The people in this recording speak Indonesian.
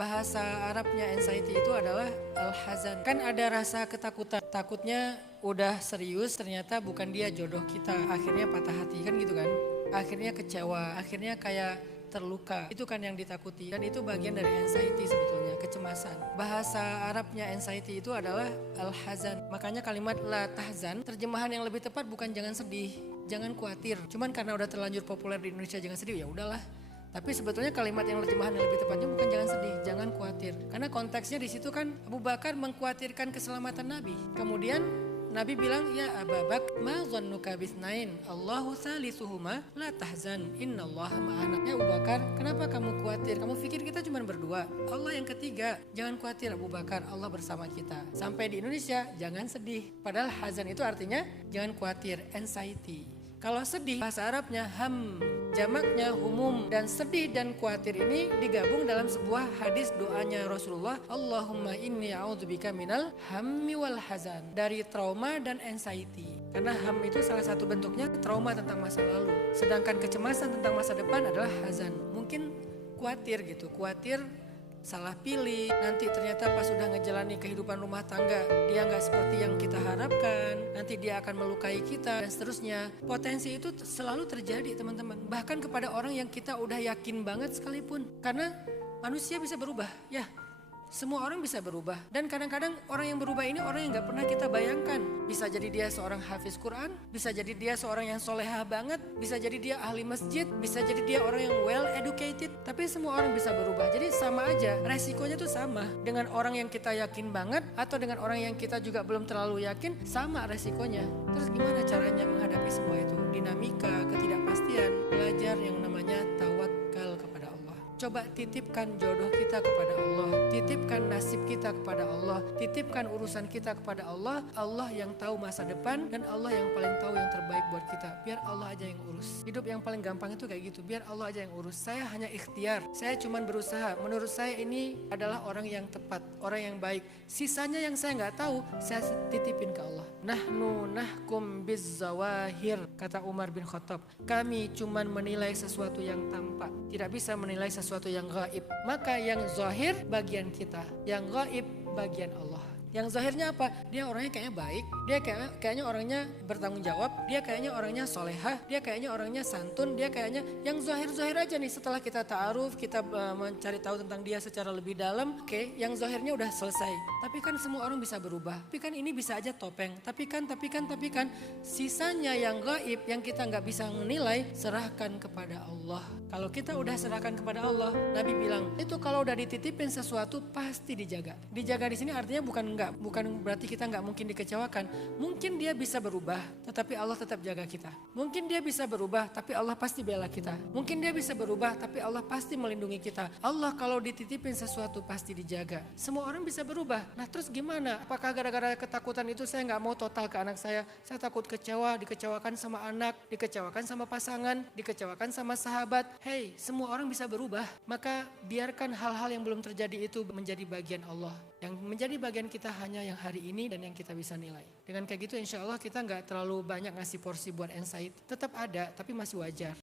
Bahasa Arabnya anxiety itu adalah al-hazan. Kan ada rasa ketakutan. Takutnya udah serius ternyata bukan dia jodoh kita. Akhirnya patah hati kan gitu kan. Akhirnya kecewa. Akhirnya kayak terluka. Itu kan yang ditakuti. Dan itu bagian dari anxiety sebetulnya. Kecemasan. Bahasa Arabnya anxiety itu adalah al-hazan. Makanya kalimat la tahzan. Terjemahan yang lebih tepat bukan jangan sedih. Jangan khawatir. Cuman karena udah terlanjur populer di Indonesia jangan sedih ya udahlah. Tapi sebetulnya kalimat yang terjemahan yang lebih tepatnya bukan jangan sedih, jangan khawatir. Karena konteksnya di situ kan Abu Bakar mengkhawatirkan keselamatan Nabi. Kemudian Nabi bilang, ya Abu Bakar, ma zannuka bisnain, Allahu salisuhuma, la tahzan, innallaha ma'ana. Ya Abu Bakar, kenapa kamu khawatir? Kamu pikir kita cuma berdua? Allah yang ketiga. Jangan khawatir Abu Bakar, Allah bersama kita. Sampai di Indonesia, jangan sedih. Padahal hazan itu artinya jangan khawatir, anxiety. Kalau sedih, bahasa Arabnya ham, jamaknya humum. Dan sedih dan khawatir ini digabung dalam sebuah hadis doanya Rasulullah. Allahumma inni a'udzubika minal hammi wal hazan. Dari trauma dan anxiety. Karena ham itu salah satu bentuknya trauma tentang masa lalu. Sedangkan kecemasan tentang masa depan adalah hazan. Mungkin khawatir gitu, khawatir salah pilih, nanti ternyata pas sudah ngejalani kehidupan rumah tangga dia nggak seperti yang kita harapkan, nanti dia akan melukai kita dan seterusnya. Potensi itu selalu terjadi teman-teman, bahkan kepada orang yang kita udah yakin banget sekalipun, karena manusia bisa berubah ya. Semua orang bisa berubah dan kadang-kadang orang yang berubah ini orang yang gak pernah kita bayangkan. Bisa jadi dia seorang hafiz Quran, bisa jadi dia seorang yang solehah banget, bisa jadi dia ahli masjid, bisa jadi dia orang yang well educated. Tapi semua orang bisa berubah, jadi sama aja, resikonya tuh sama. Dengan orang yang kita yakin banget atau dengan orang yang kita juga belum terlalu yakin, sama resikonya. Terus gimana caranya menghadapi semua itu? Dinamika, ketidakpastian, belajar yang namanya tawakal kepada Allah. Coba titipkan jodoh kita kepada Allah, titipkan nasib kita kepada Allah, titipkan urusan kita kepada Allah. Allah yang tahu masa depan dan Allah yang paling tahu yang terbaik buat kita. Biar Allah aja yang urus. Hidup yang paling gampang itu kayak gitu, biar Allah aja yang urus. Saya hanya ikhtiar, saya cuman berusaha. Menurut saya ini adalah orang yang tepat, orang yang baik. Sisanya yang saya nggak tahu, saya titipin ke Allah. Nahnu nahkum bizzawahir, kata Umar bin Khattab. Kami cuman menilai sesuatu yang tampak, tidak bisa menilai sesuatu yang gaib. Maka yang zahir bagian kita, yang gaib bagian Allah. Yang zahirnya apa? Dia orangnya kayaknya baik, dia kayaknya orangnya bertanggung jawab, dia kayaknya orangnya solehah, dia kayaknya orangnya santun, dia kayaknya yang zahir-zahir aja nih. Setelah kita ta'aruf, kita mencari tahu tentang dia secara lebih dalam, oke, yang zahirnya udah selesai. Tapi kan semua orang bisa berubah, tapi kan ini bisa aja topeng, tapi kan sisanya yang gaib, yang kita nggak bisa menilai, serahkan kepada Allah. Kalau kita udah serahkan kepada Allah, Nabi bilang, itu kalau udah dititipin sesuatu pasti dijaga. Dijaga di sini artinya bukan berarti kita nggak mungkin dikecewakan. Mungkin dia bisa berubah, tetapi Allah tetap jaga kita. Mungkin dia bisa berubah, tapi Allah pasti bela kita. Mungkin dia bisa berubah, tapi Allah pasti melindungi kita. Allah kalau dititipin sesuatu pasti dijaga. Semua orang bisa berubah. Nah terus gimana? Apakah gara-gara ketakutan itu saya nggak mau total ke anak saya? Saya takut kecewa, dikecewakan sama anak, dikecewakan sama pasangan, dikecewakan sama sahabat. Hey, semua orang bisa berubah. Maka biarkan hal-hal yang belum terjadi itu menjadi bagian Allah. Yang menjadi bagian kita hanya yang hari ini dan yang kita bisa nilai. Dengan kayak gitu insya Allah kita nggak terlalu banyak ngasih porsi buat anxiety. Tetap ada tapi masih wajar.